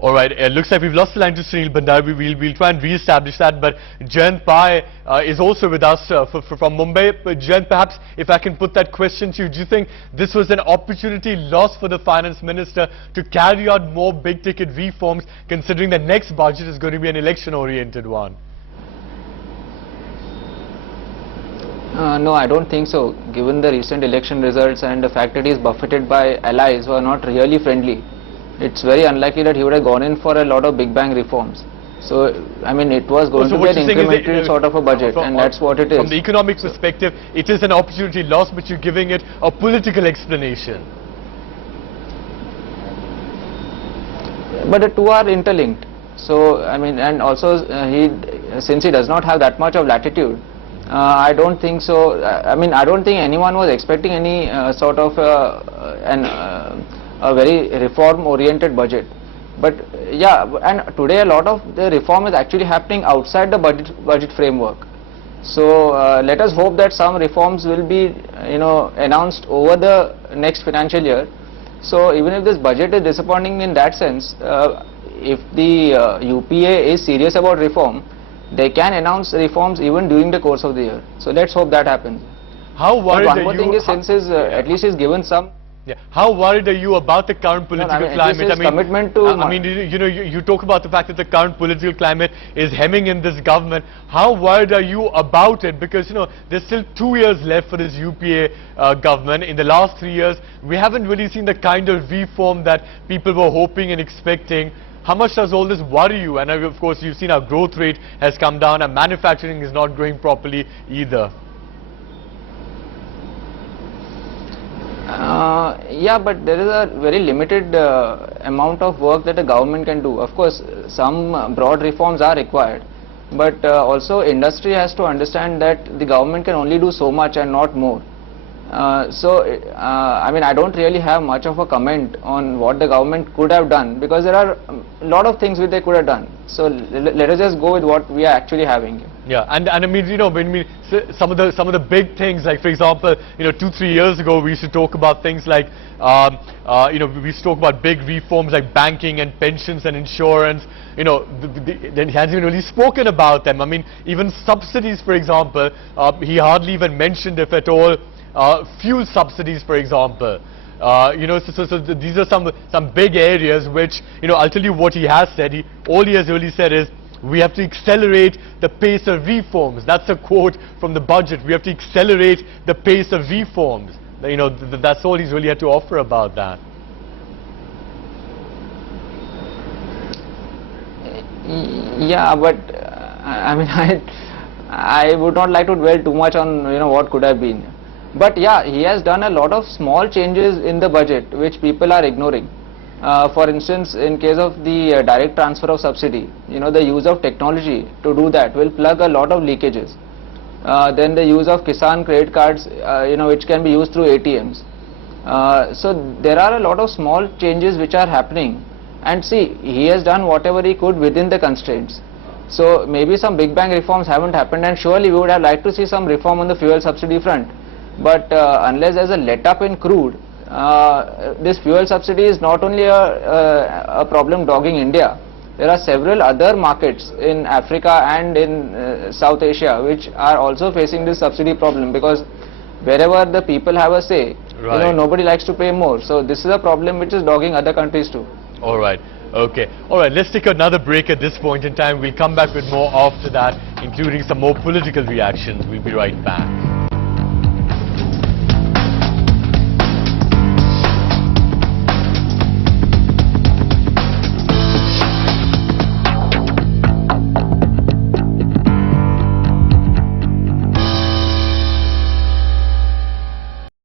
All right, it looks like we've lost the line to Sunil Bhandari. We'll try and re-establish that. But Jayant Pai is also with us from Mumbai. But Jayant, perhaps if I can put that question to you, do you think this was an opportunity lost for the finance minister to carry out more big-ticket reforms, considering the next budget is going to be an election-oriented one? No, I don't think so. Given the recent election results and the fact that he is buffeted by allies who are not really friendly, it's very unlikely that he would have gone in for a lot of big bang reforms. So, I mean, it was going to be an incremental sort of a budget, and that's what it is. From the economic perspective, it is an opportunity lost, but you're giving it a political explanation. But the two are interlinked. So, I mean, and also since he does not have that much of latitude, I don't think so. I mean, I don't think anyone was expecting any sort of a very reform-oriented budget. But yeah, and today a lot of the reform is actually happening outside the budget framework. So let us hope that some reforms will be, announced over the next financial year. So even if this budget is disappointing in that sense, if the UPA is serious about reform, they can announce reforms even during the course of the year. So let's hope that happens. How worried one more thing is, since at least he's given some. Yeah. How worried are you about the current political climate? Commitment to you talk about the fact that the current political climate is hemming in this government. How worried are you about it? Because, there's still 2 years left for this UPA government. In the last 3 years, we haven't really seen the kind of reform that people were hoping and expecting. How much does all this worry you? And of course, you've seen our growth rate has come down, and manufacturing is not growing properly either. Yeah, but there is a very limited amount of work that the government can do. Of course, some broad reforms are required, but also industry has to understand that the government can only do so much and not more. I mean, I don't really have much of a comment on what the government could have done, because there are a lot of things which they could have done. So let us just go with what we are actually having. Yeah, and I mean, when some of the big things, like for example, 2-3 years ago, we used to talk about things like, we used to talk about big reforms like banking and pensions and insurance. Then he hasn't even really spoken about them. I mean, even subsidies, for example, he hardly even mentioned, if at all. Fuel subsidies, for example. So these are some big areas which, I'll tell you what he has said. All he has really said is, we have to accelerate the pace of reforms. That's a quote from the budget. We have to accelerate the pace of reforms. That's all he's really had to offer about that. Yeah, but I mean, I would not like to dwell too much on what could have been. But yeah, he has done a lot of small changes in the budget which people are ignoring. For instance, in case of the direct transfer of subsidy, the use of technology to do that will plug a lot of leakages. Then the use of Kisan credit cards, which can be used through ATMs. So there are a lot of small changes which are happening, and see, he has done whatever he could within the constraints. So maybe some big bang reforms haven't happened, and surely we would have liked to see some reform on the fuel subsidy front. But unless there's a let up in crude, this fuel subsidy is not only a problem dogging India. There are several other markets in Africa and in South Asia which are also facing this subsidy problem, because wherever the people have a say, nobody likes to pay more. So this is a problem which is dogging other countries too. All right. Okay. All right. Let's take another break at this point in time. We'll come back with more after that, including some more political reactions. We'll be right back.